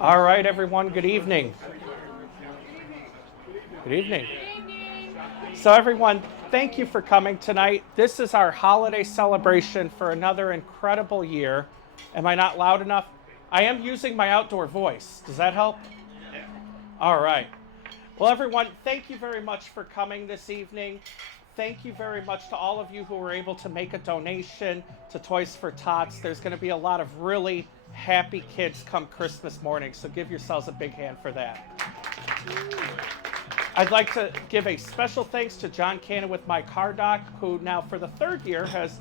All right, everyone, good evening. Good evening. So, everyone, thank you for coming tonight. This is our holiday celebration for another incredible year. Am I not loud enough? I am using my outdoor voice. Does that help? All right. Well, everyone, thank you very much for coming this evening. Thank you very much to all of you who were able to make a donation to Toys for Tots. There's going to be a lot of really happy kids come Christmas morning, so give yourselves a big hand for that. I'd like to give a special thanks to John Cannon with My Car Doc, who now for the third year has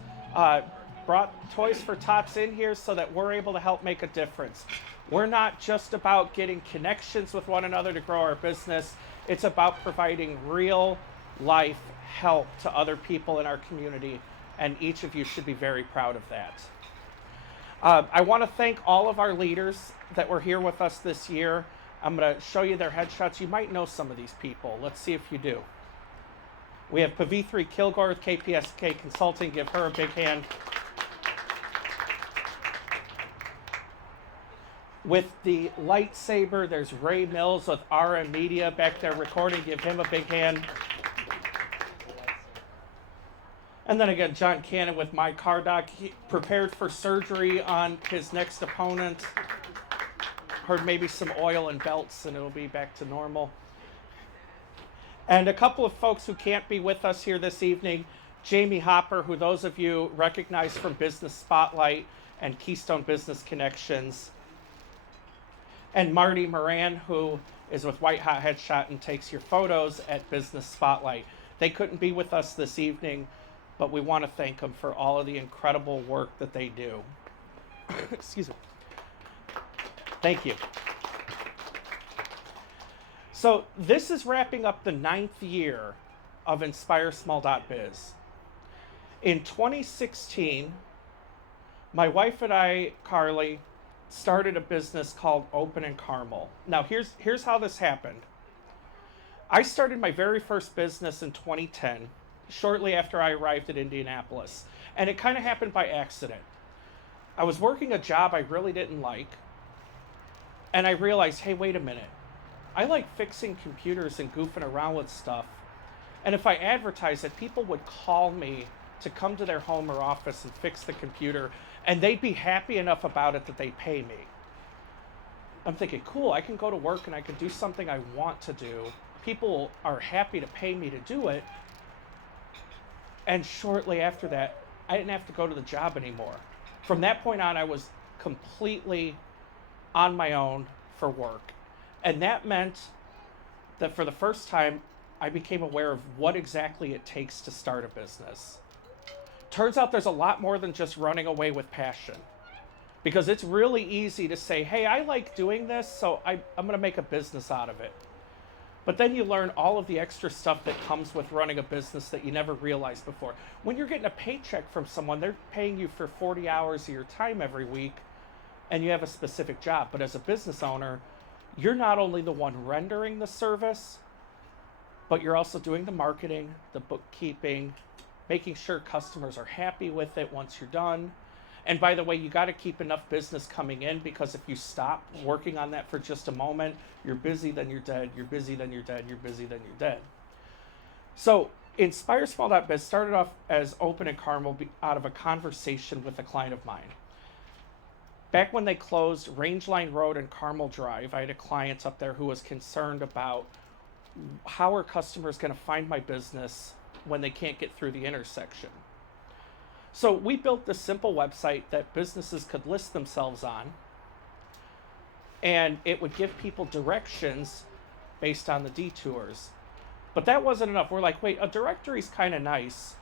brought Toys for Tots in here so that we're able to help make a difference. We're not just about getting connections with one another to grow our business. It's about providing real life help to other people in our community, and each of you should be very proud of that. I want to thank all of our leaders that were here with us this year. I'm going to show you their headshots. You might know some of these people. Let's see if you do. We have Pavithri Kilgore with KPSK Consulting. Give her a big hand. With the lightsaber, there's Ray Mills with RM Media back there recording. Give him a big hand. And then again, John Cannon with My Car Doc. He prepared for surgery on his next opponent. Heard maybe some oil and belts and it'll be back to normal. And a couple of folks who can't be with us here this evening. Jamie Hopper, who those of you recognize from Business Spotlight and Keystone Business Connections. And Marty Moran, who is with White Hot Headshot and takes your photos at Business Spotlight. They couldn't be with us this evening, but we want to thank them for all of the incredible work that they do. Excuse me. Thank you. So this is wrapping up the 9th year of INSPIREsmall.biz. In 2016, my wife and I, Carly, started a business called Open in Carmel. Now here's how this happened. I started my very first business in 2010, shortly after I arrived at Indianapolis. And it kind of happened by accident. I was working a job I really didn't like. And I realized, hey, wait a minute. I like fixing computers and goofing around with stuff. And if I advertised it, people would call me to come to their home or office and fix the computer, and they'd be happy enough about it that they pay me. I'm thinking, cool, I can go to work and I can do something I want to do. People are happy to pay me to do it. And shortly after that, I didn't have to go to the job anymore. From that point on, I was completely on my own for work. And that meant that for the first time, I became aware of what exactly it takes to start a business. Turns out there's a lot more than just running away with passion. Because it's really easy to say, hey, I like doing this, so I'm going to make a business out of it. But then you learn all of the extra stuff that comes with running a business that you never realized before. When you're getting a paycheck from someone, they're paying you for 40 hours of your time every week, and you have a specific job. But as a business owner, you're not only the one rendering the service, but you're also doing the marketing, the bookkeeping, making sure customers are happy with it once you're done. And by the way, you got to keep enough business coming in, because if you stop working on that for just a moment, you're busy, then you're dead, you're busy, then you're dead, you're busy, then you're dead. So INSPIREsmall.biz started off as Open in Carmel out of a conversation with a client of mine. Back when they closed Rangeline Road and Carmel Drive, I had a client up there who was concerned about how are customers going to find my business when they can't get through the intersection. So we built this simple website that businesses could list themselves on, and it would give people directions based on the detours. But that wasn't enough. We're like, wait, a directory's kind of nice,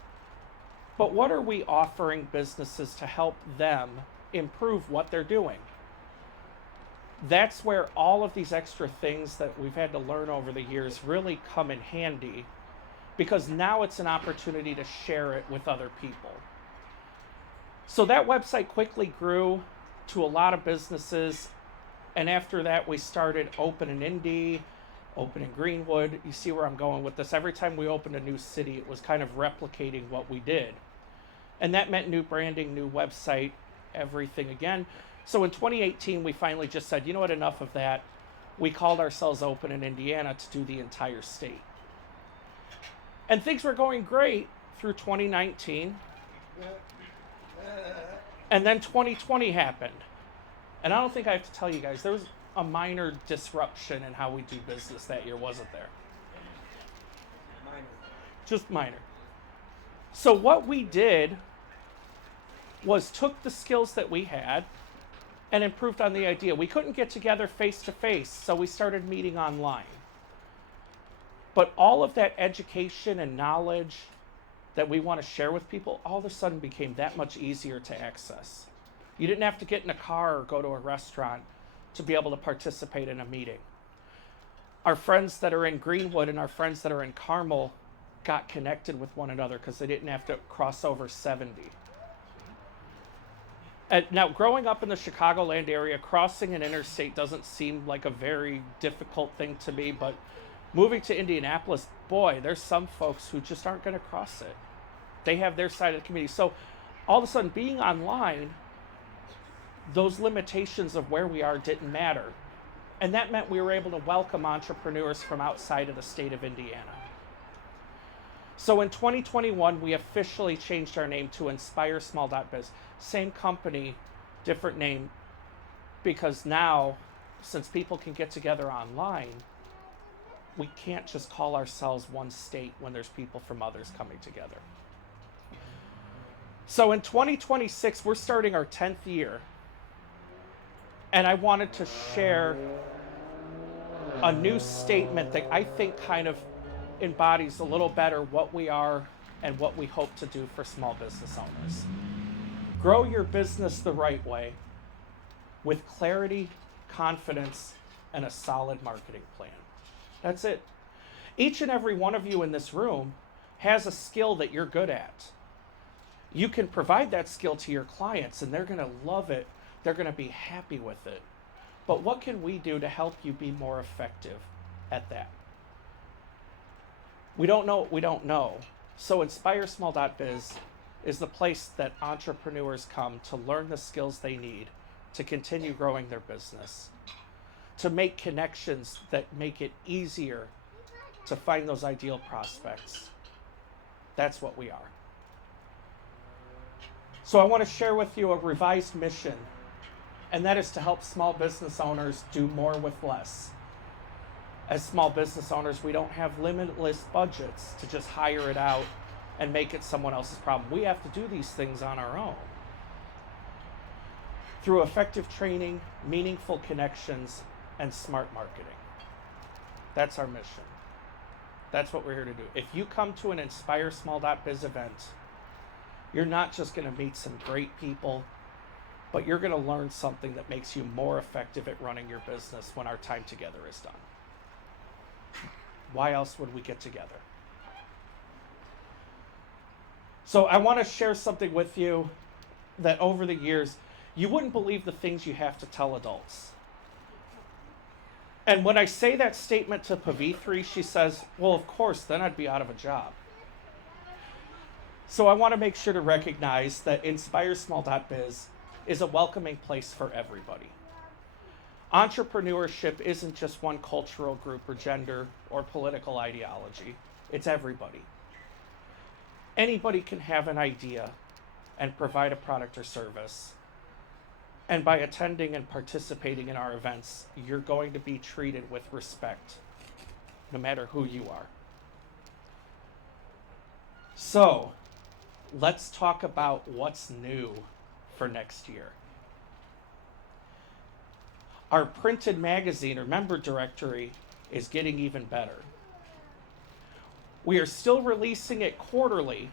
but what are we offering businesses to help them improve what they're doing? That's where all of these extra things that we've had to learn over the years really come in handy, because now it's an opportunity to share it with other people. So that website quickly grew to a lot of businesses, and after that we started Open in Indy, Open in Greenwood. You see where I'm going with this. Every time we opened a new city, it was kind of replicating what we did. And that meant new branding, new website, everything again. So in 2018, we finally just said, you know what, enough of that. We called ourselves open in Indiana to do the entire state. And things were going great through 2019. And then 2020 happened. And I don't think I have to tell you guys, there was a minor disruption in how we do business that year, wasn't there? Minor. Just minor. So what we did was took the skills that we had and improved on the idea. We couldn't get together face to face, so we started meeting online. But all of that education and knowledge that we want to share with people all of a sudden became that much easier to access. You didn't have to get in a car or go to a restaurant to be able to participate in a meeting. Our friends that are in Greenwood and our friends that are in Carmel got connected with one another because they didn't have to cross over 70. And now, growing up in the Chicagoland area, crossing an interstate doesn't seem like a very difficult thing to me, but moving to Indianapolis, boy, there's some folks who just aren't going to cross it. They have their side of the community. So all of a sudden, being online, those limitations of where we are didn't matter. And that meant we were able to welcome entrepreneurs from outside of the state of Indiana. So in 2021, we officially changed our name to INSPIREsmall.biz. Same company, different name, because now, since people can get together online, we can't just call ourselves one state when there's people from others coming together. So in 2026, we're starting our 10th year. And I wanted to share a new statement that I think kind of embodies a little better what we are and what we hope to do for small business owners. Grow your business the right way with clarity, confidence, and a solid marketing plan. That's it. Each and every one of you in this room has a skill that you're good at. You can provide that skill to your clients and they're going to love it. They're going to be happy with it. But what can we do to help you be more effective at that? We don't know what we don't know. So INSPIReSmall.biz is the place that entrepreneurs come to learn the skills they need to continue growing their business, to make connections that make it easier to find those ideal prospects. That's what we are. So I want to share with you a revised mission, and that is to help small business owners do more with less. As small business owners, we don't have limitless budgets to just hire it out and make it someone else's problem. We have to do these things on our own. Through effective training, meaningful connections, and smart marketing. That's our mission. That's what we're here to do. If you come to an INSPIReSmall.biz event, you're not just going to meet some great people, but you're going to learn something that makes you more effective at running your business when our time together is done. Why else would we get together? So I want to share something with you that over the years, you wouldn't believe the things you have to tell adults. And when I say that statement to Pavithri, she says, well, of course, then I'd be out of a job. So I want to make sure to recognize that INSPIReSmall.biz is a welcoming place for everybody. Entrepreneurship isn't just one cultural group or gender or political ideology. It's everybody. Anybody can have an idea and provide a product or service. And by attending and participating in our events, you're going to be treated with respect, no matter who you are. So, let's talk about what's new for next year. Our printed magazine or member directory is getting even better. We are still releasing it quarterly,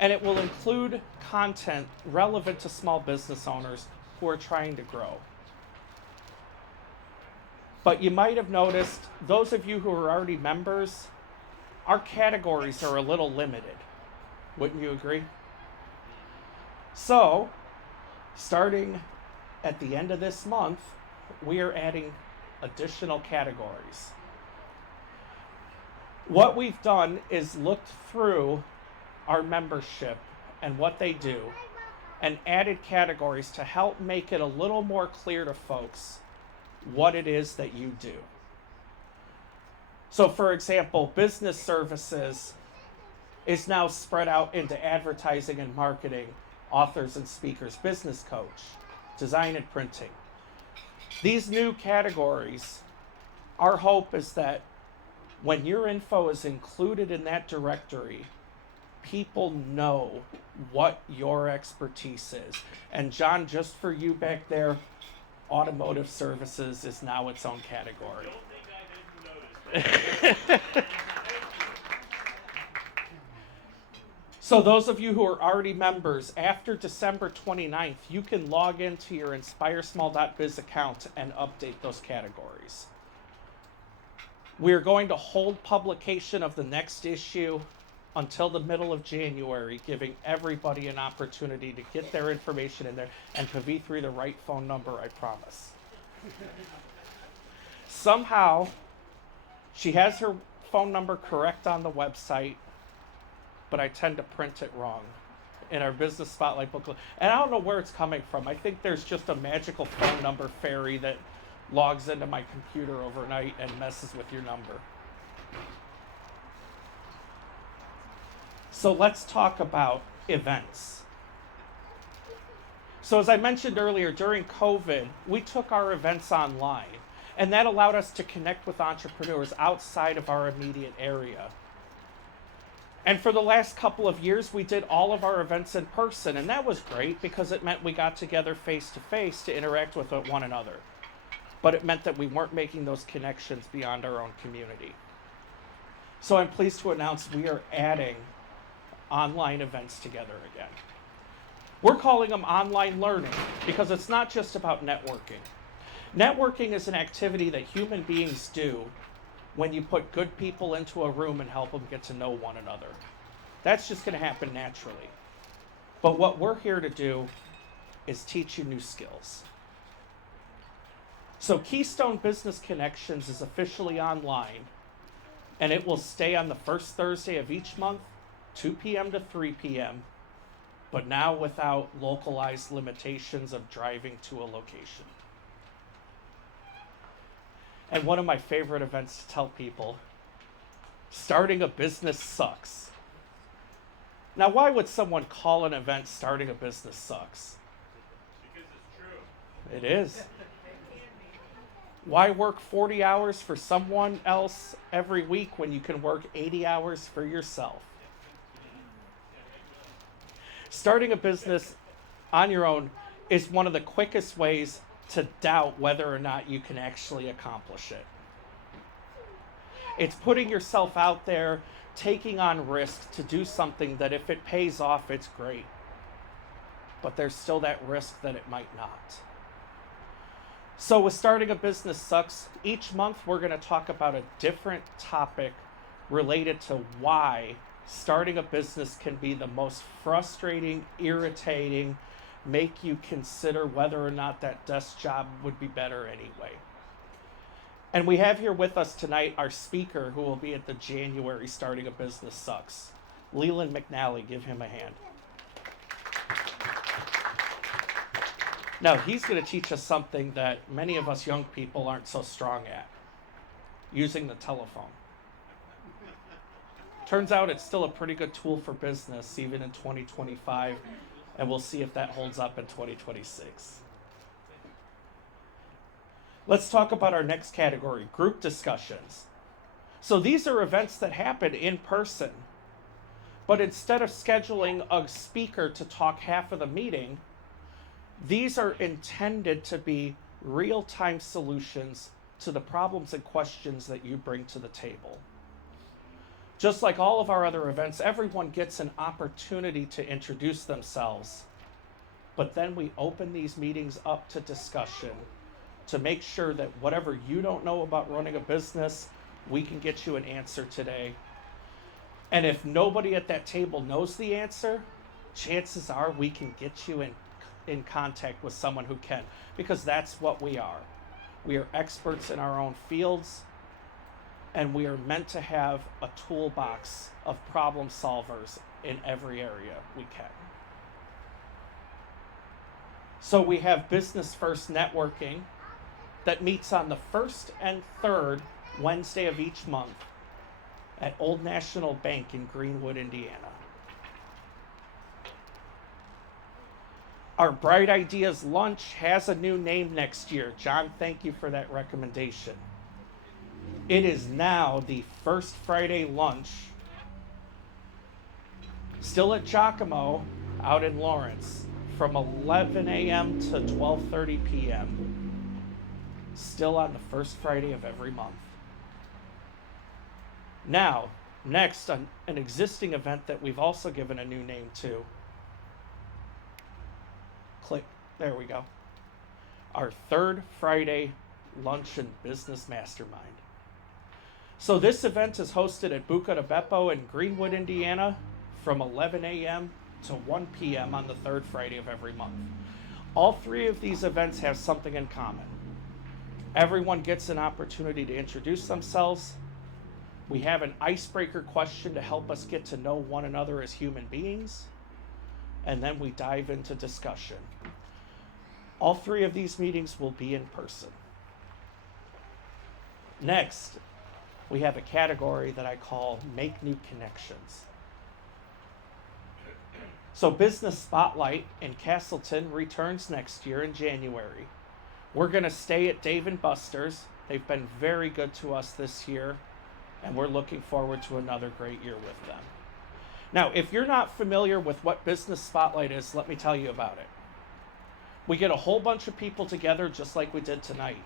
and it will include content relevant to small business owners who are trying to grow. But you might have noticed, those of you who are already members, our categories are a little limited. Wouldn't you agree? So, starting at the end of this month, we are adding additional categories. What we've done is looked through our membership and what they do and added categories to help make it a little more clear to folks what it is that you do. So for example, business services is now spread out into advertising and marketing, authors and speakers, business coach, design and printing. These new categories, our hope is that when your info is included in that directory, people know what your expertise is. And John, just for you back there, automotive services is now its own category. Don't think I didn't notice. So those of you who are already members, after December 29th, you can log into your INSPIREsmall.biz account and update those categories. We are going to hold publication of the next issue until the middle of January, giving everybody an opportunity to get their information in there, and Kavithri the right phone number, I promise. Somehow, she has her phone number correct on the website, but I tend to print it wrong in our business spotlight booklet. And I don't know where it's coming from. I think there's just a magical phone number fairy that logs into my computer overnight and messes with your number. So let's talk about events. So as I mentioned earlier, during COVID, we took our events online, and that allowed us to connect with entrepreneurs outside of our immediate area. And for the last couple of years, we did all of our events in person, and that was great because it meant we got together face to face to interact with one another. But it meant that we weren't making those connections beyond our own community. So I'm pleased to announce we are adding online events together again. We're calling them online learning because it's not just about networking. Networking is an activity that human beings do when you put good people into a room and help them get to know one another. That's just going to happen naturally. But what we're here to do is teach you new skills. So Keystone Business Connections is officially online, and it will stay on the first Thursday of each month, 2 p.m. to 3 p.m., but now without localized limitations of driving to a location. And one of my favorite events to tell people, starting a business sucks. Now, why would someone call an event starting a business sucks? Because it's true. It is. Why work 40 hours for someone else every week when you can work 80 hours for yourself? Starting a business on your own is one of the quickest ways to doubt whether or not you can actually accomplish it. It's putting yourself out there, taking on risks to do something that if it pays off, it's great. But there's still that risk that it might not. So with Starting a Business Sucks, each month we're going to talk about a different topic related to why starting a business can be the most frustrating, irritating, make you consider whether or not that desk job would be better anyway. And we have here with us tonight our speaker who will be at the January Starting a Business Sucks, Leland McNally. Give him a hand. Now, he's going to teach us something that many of us young people aren't so strong at, using the telephone. Turns out it's still a pretty good tool for business, even in 2025, and we'll see if that holds up in 2026. Let's talk about our next category, group discussions. So these are events that happen in person, but instead of scheduling a speaker to talk half of the meeting, these are intended to be real-time solutions to the problems and questions that you bring to the table. Just like all of our other events, everyone gets an opportunity to introduce themselves, but then we open these meetings up to discussion to make sure that whatever you don't know about running a business, we can get you an answer today. And if nobody at that table knows the answer, chances are we can get you in contact with someone who can, because that's what we are. We are experts in our own fields, and we are meant to have a toolbox of problem solvers in every area we can. So we have Business First Networking that meets on the first and third Wednesday of each month at Old National Bank in Greenwood, Indiana. Our Bright Ideas Lunch has a new name next year. John, thank you for that recommendation. It is now the first Friday lunch, still at Giacomo out in Lawrence, from 11 a.m. to 12:30 p.m. Still on the first Friday of every month. Now, next, an existing event that we've also given a new name to. Click. There we go. Our third Friday Lunch and Business Mastermind. So this event is hosted at Buca de Beppo in Greenwood, Indiana from 11 a.m. to 1 p.m. on the third Friday of every month. All three of these events have something in common. Everyone gets an opportunity to introduce themselves. We have an icebreaker question to help us get to know one another as human beings. And then we dive into discussion. All three of these meetings will be in person. Next, we have a category that I call Make New Connections. So Business Spotlight in Castleton returns next year in January. We're going to stay at Dave & Buster's. They've been very good to us this year, and we're looking forward to another great year with them. Now, if you're not familiar with what Business Spotlight is, let me tell you about it. We get a whole bunch of people together just like we did tonight.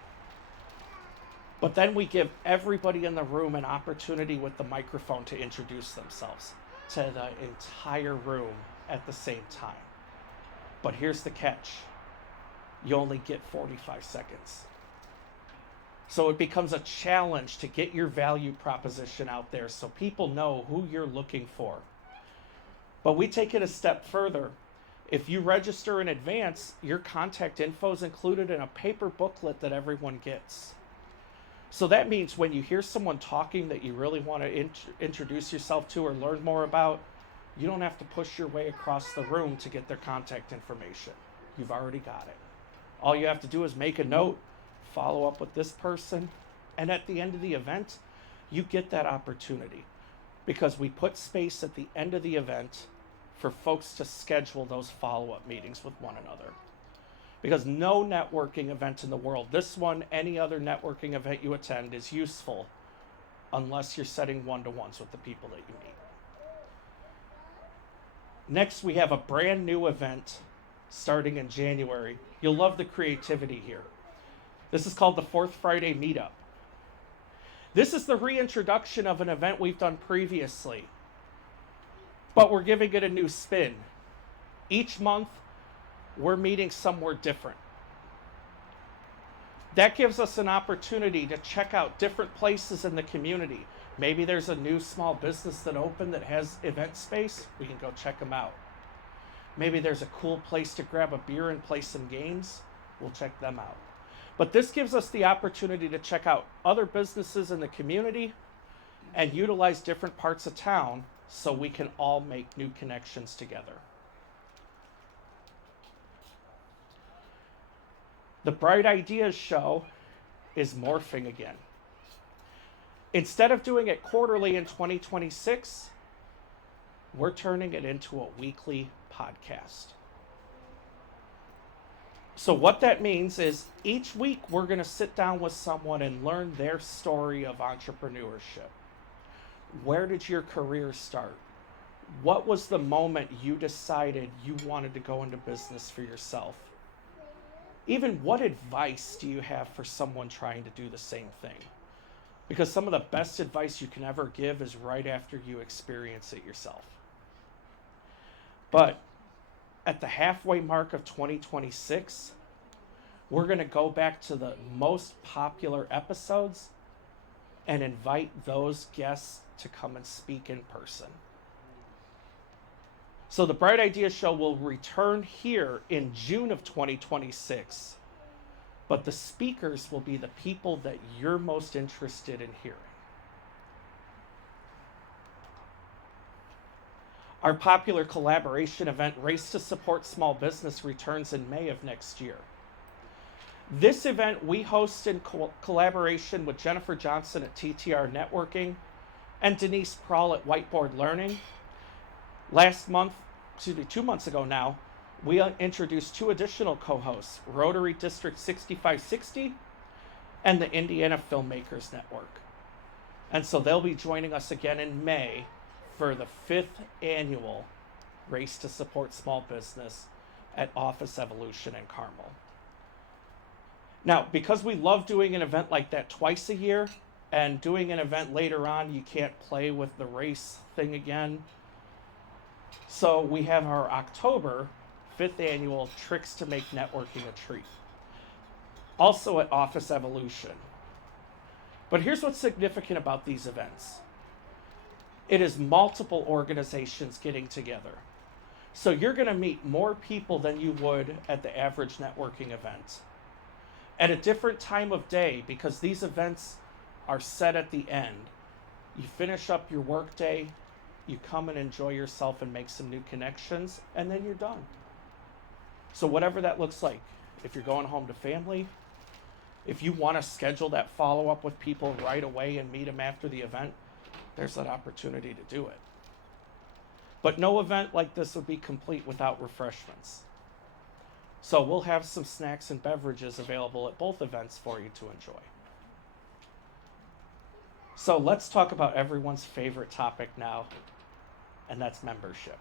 But then we give everybody in the room an opportunity with the microphone to introduce themselves to the entire room at the same time. But here's the catch. You only get 45 seconds. So it becomes a challenge to get your value proposition out there so people know who you're looking for. But we take it a step further. If you register in advance, your contact info is included in a paper booklet that everyone gets. So that means when you hear someone talking that you really want to introduce yourself to or learn more about, you don't have to push your way across the room to get their contact information. You've already got it. All you have to do is make a note, follow up with this person, and at the end of the event, you get that opportunity because we put space at the end of the event for folks to schedule those follow-up meetings with one another. Because no networking event in the world, this one, any other networking event you attend, is useful unless you're setting one-to-ones with the people that you meet. Next, we have a brand new event starting in January. You'll love the creativity here. This is called the Fourth Friday Meetup. This is the reintroduction of an event we've done previously, but we're giving it a new spin. Each month, we're meeting somewhere different. That gives us an opportunity to check out different places in the community. Maybe there's a new small business that opened that has event space. We can go check them out. Maybe there's a cool place to grab a beer and play some games. We'll check them out. But this gives us the opportunity to check out other businesses in the community and utilize different parts of town so we can all make new connections together. The Bright Ideas Show is morphing again. Instead of doing it quarterly in 2026, we're turning it into a weekly podcast. So what that means is each week we're going to sit down with someone and learn their story of entrepreneurship. Where did your career start? What was the moment you decided you wanted to go into business for yourself? Even what advice do you have for someone trying to do the same thing? Because some of the best advice you can ever give is right after you experience it yourself. But at the halfway mark of 2026, we're going to go back to the most popular episodes and invite those guests to come and speak in person. So the Bright Ideas Show will return here in June of 2026, but the speakers will be the people that you're most interested in hearing. Our popular collaboration event, Race to Support Small Business, returns in May of next year. This event we host in collaboration with Jennifer Johnson at TTR Networking and Denise Prawl at Whiteboard Learning. Last month, 2 months ago now, we introduced 2 additional co-hosts, Rotary District 6560 and the Indiana Filmmakers Network. And so they'll be joining us again in May for the 5th annual Race to Support Small Business at Office Evolution in Carmel. Now, because we love doing an event like that twice a year, and doing an event later on, you can't play with the race thing again. So we have our October 5th annual Tricks to Make Networking a Treat, also at Office Evolution. But here's what's significant about these events. It is multiple organizations getting together. So you're going to meet more people than you would at the average networking event. At a different time of day, because these events are set at the end. You finish up your work day, you come and enjoy yourself and make some new connections, and then you're done. So whatever that looks like, if you're going home to family, if you want to schedule that follow-up with people right away and meet them after the event, there's that opportunity to do it. But no event like this would be complete without refreshments. So we'll have some snacks and beverages available at both events for you to enjoy. So let's talk about everyone's favorite topic now, and that's membership.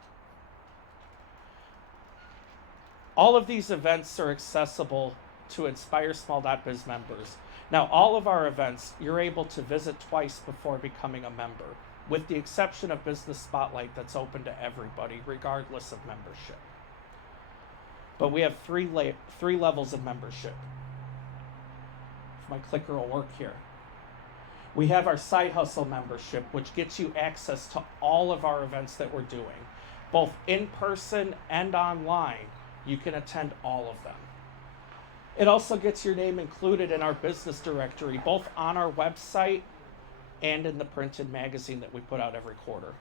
All of these events are accessible to INSPIREsmall.biz members. Now, all of our events, you're able to visit twice before becoming a member, with the exception of Business Spotlight that's open to everybody, regardless of membership. But we have three levels of membership. If my clicker will work here. We have our Side Hustle membership, which gets you access to all of our events that we're doing, both in person and online. You can attend all of them. It also gets your name included in our business directory, both on our website and in the printed magazine that we put out every quarter.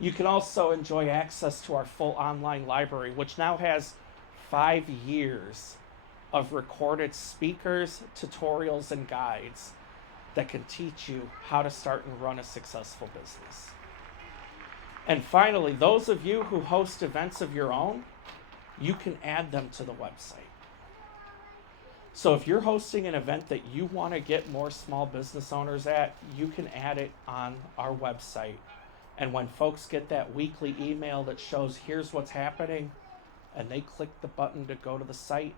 You can also enjoy access to our full online library, which now has 5 years of recorded speakers, tutorials, and guides that can teach you how to start and run a successful business. And finally, those of you who host events of your own, you can add them to the website. So if you're hosting an event that you want to get more small business owners at, you can add it on our website. And when folks get that weekly email that shows here's what's happening, and they click the button to go to the site,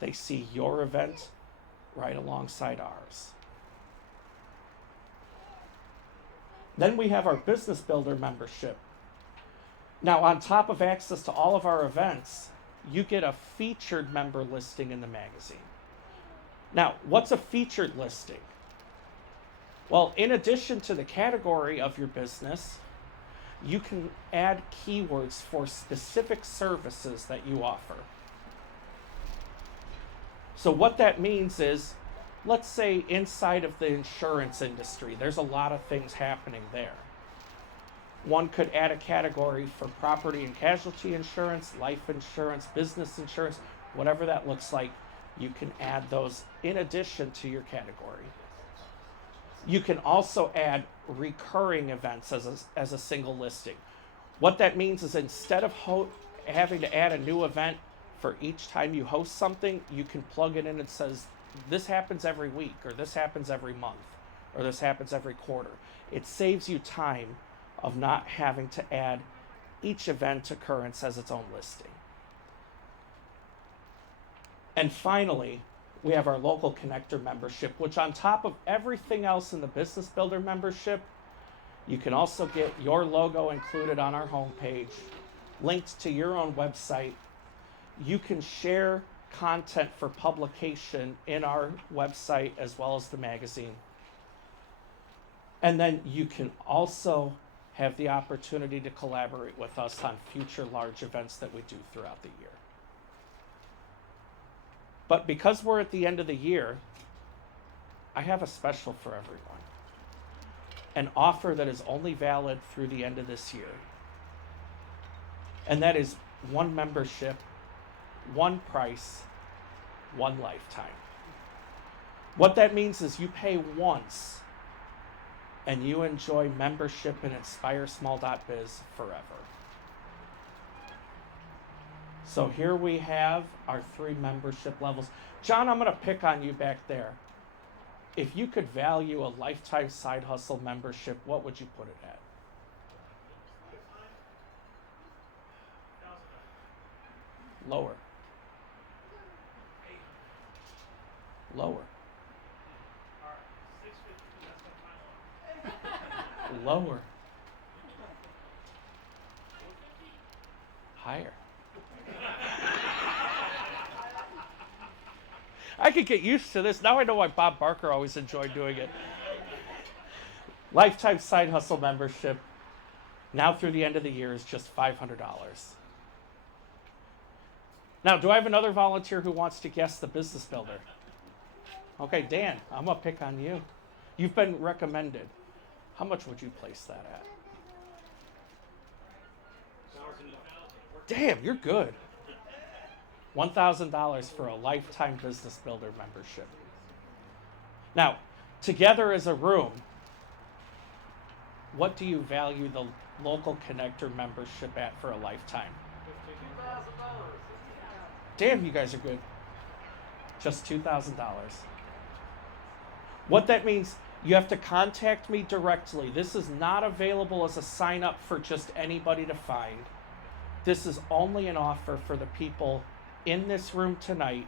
they see your event right alongside ours. Then we have our Business Builder membership. Now, on top of access to all of our events, you get a featured member listing in the magazine. Now, what's a featured listing? Well, in addition to the category of your business, you can add keywords for specific services that you offer. So what that means is, let's say inside of the insurance industry, there's a lot of things happening there. One could add a category for property and casualty insurance, life insurance, business insurance, whatever that looks like. You can add those in addition to your category. You can also add recurring events as a single listing. What that means is instead of having to add a new event for each time you host something, you can plug it in and says, this happens every week, or this happens every month, or this happens every quarter. It saves you time of not having to add each event occurrence as its own listing. And finally, we have our local connector membership, which on top of everything else in the Business Builder membership, you can also get your logo included on our homepage, linked to your own website. You can share content for publication in our website as well as the magazine. And then you can also have the opportunity to collaborate with us on future large events that we do throughout the year. But because we're at the end of the year, I have a special for everyone. an offer that is only valid through the end of this year. And that is one membership, one price, one lifetime. What that means is you pay once and you enjoy membership in INSPIREsmall.biz forever. So here we have our 3 membership levels. John, I'm going to pick on you back there. If you could value a lifetime side hustle membership, what would you put it at? Lower. Lower. Lower. Higher. I could get used to this. Now I know why Bob Barker always enjoyed doing it. Lifetime side hustle membership, now through the end of the year, is just $500. Now, do I have another volunteer who wants to guess the business builder? Okay, Dan, I'm going to pick on you. You've been recommended. How much would you place that at? Damn, you're good. $1,000 for a lifetime business builder membership. Now, together as a room, what do you value the local connector membership at for a lifetime? Damn, you guys are good. Just $2,000. What that means, you have to contact me directly. This is not available as a sign up for just anybody to find. This is only an offer for the people in this room tonight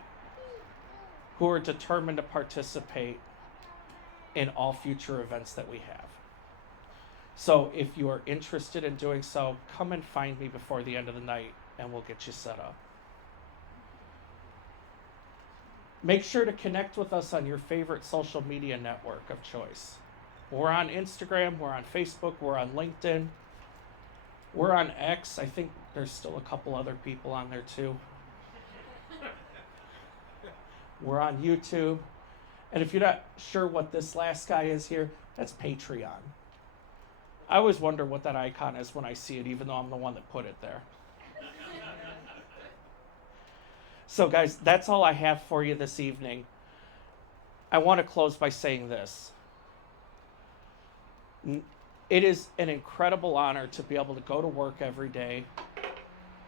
who are determined to participate in all future events that we have. So if you are interested in doing so, come and find me before the end of the night and we'll get you set up. Make sure to connect with us on your favorite social media network of choice. We're on Instagram, we're on Facebook, we're on LinkedIn, we're on X. I think there's still a couple other people on there too. We're on YouTube. And if you're not sure what this last guy is here, that's Patreon. I always wonder what that icon is when I see it, even though I'm the one that put it there. So guys, that's all I have for you this evening. I want to close by saying this. It is an incredible honor to be able to go to work every day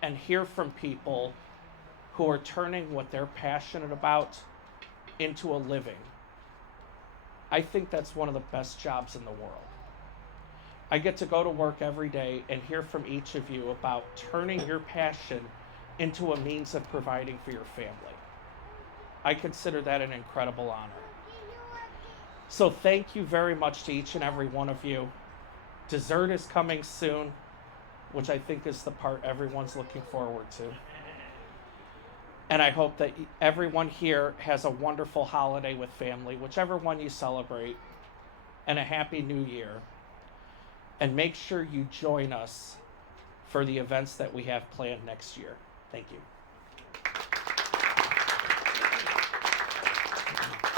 and hear from people who are turning what they're passionate about into a living. I think that's one of the best jobs in the world. I get to go to work every day and hear from each of you about turning your passion into a means of providing for your family. I consider that an incredible honor. So thank you very much to each and every one of you. Dessert is coming soon, which I think is the part everyone's looking forward to. And I hope that everyone here has a wonderful holiday with family, whichever one you celebrate, and a happy new year. And make sure you join us for the events that we have planned next year. Thank you.